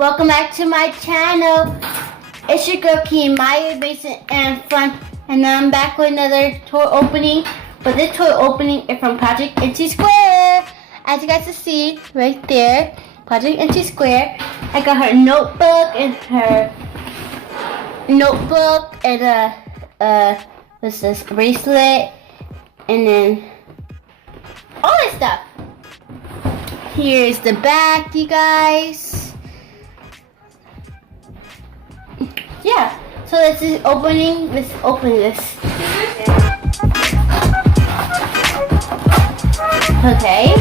Welcome back to my channel. It's your girl Key, Maya, Mason, and Fun, and I'm back with another toy opening. But this toy opening is from Project Mc2. As you guys can see right there, Project Mc2. I got her notebook and what's this, bracelet, and then all this stuff. Here's the back, you guys. Yeah, so this is opening. Let's open this. Okay.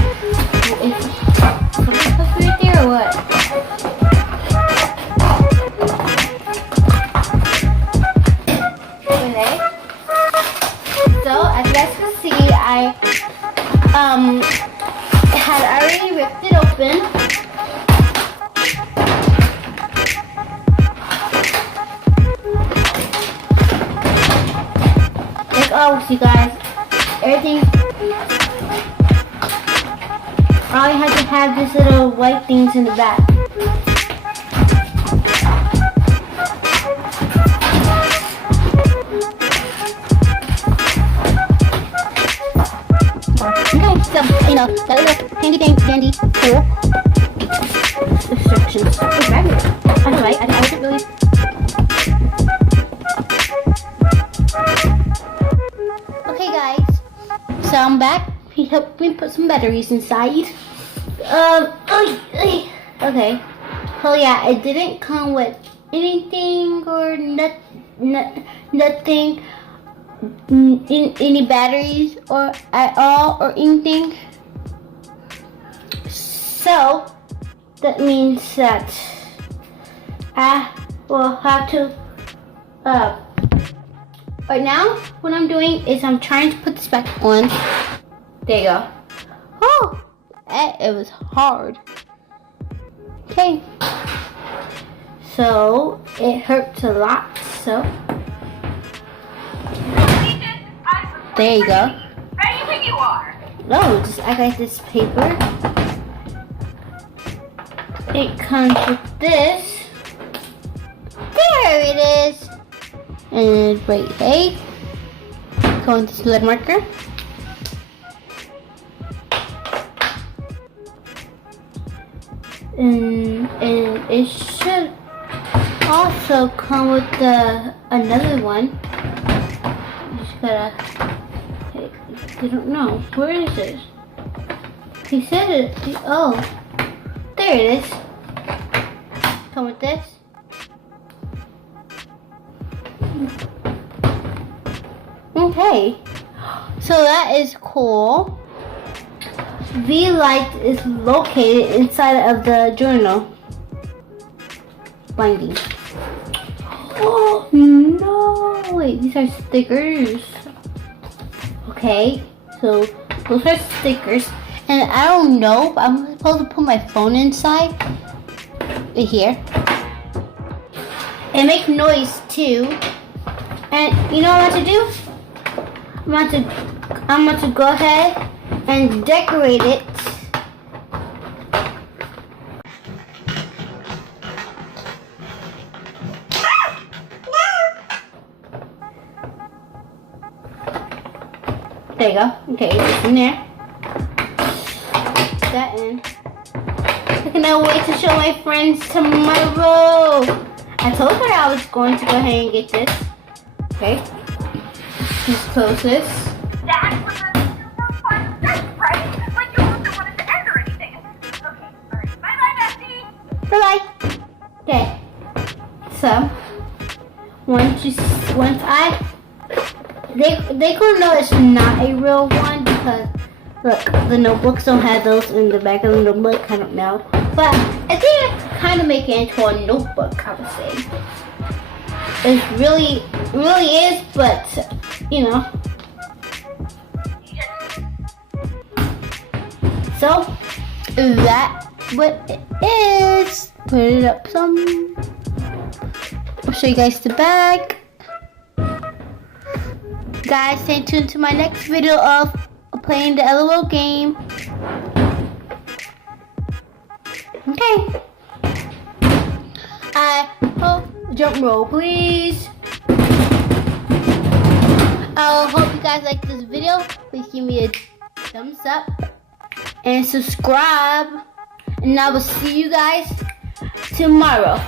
Is something right there or what? Okay. So as you guys can see, I had already ripped it open. Like always, you guys, everything. All you have to have these little white things in the back. Okay, so, you know, that little handy dandy tool. Instructions. Oh, right. I know, right? I wasn't really. Okay, guys. So I'm back. He helped me put some batteries inside. Okay. So yeah, it didn't come with anything or nothing. Any batteries or at all or anything. So that means that I will have to right now what I'm doing is I'm trying to put this back on. There you go. Oh, it was hard. Okay. So it hurts a lot, so there you go. How do you think you are? Oh, just I got this paper. It comes with this. There it is. And right here. Going to blood marker. And it should also come with another one. Just gotta. I don't know. Where is it? He said it. Oh, there it is. Come with this. Okay. So that is cool. V-Light is located inside of the journal binding. Oh no! Wait, these are stickers. Okay, so those are stickers, and I don't know, but I'm supposed to put my phone inside. Right here. And make noise too. And you know what to do? I'm going to go ahead and decorate it. There you go. Okay, it's in there. Put that in. I cannot wait to show my friends tomorrow. I told her I was going to go ahead and get this. Okay. Just close this. That was a super fun trip, right? Like you weren't the one at the end or anything. Okay, alright. Bye-bye, bestie. Bye-bye. Okay. So, they gonna know it's not a real one because look, the notebooks don't have those in the back of the notebook. I don't know, but I think I kind of make it into a notebook. I would say it really is, but you know. So that's what it is. Put it up some. I'll show you guys the back. Guys, stay tuned to my next video of playing the LOL game. Okay. Drum roll, please. I hope you guys like this video. Please give me a thumbs up and subscribe. And I will see you guys tomorrow.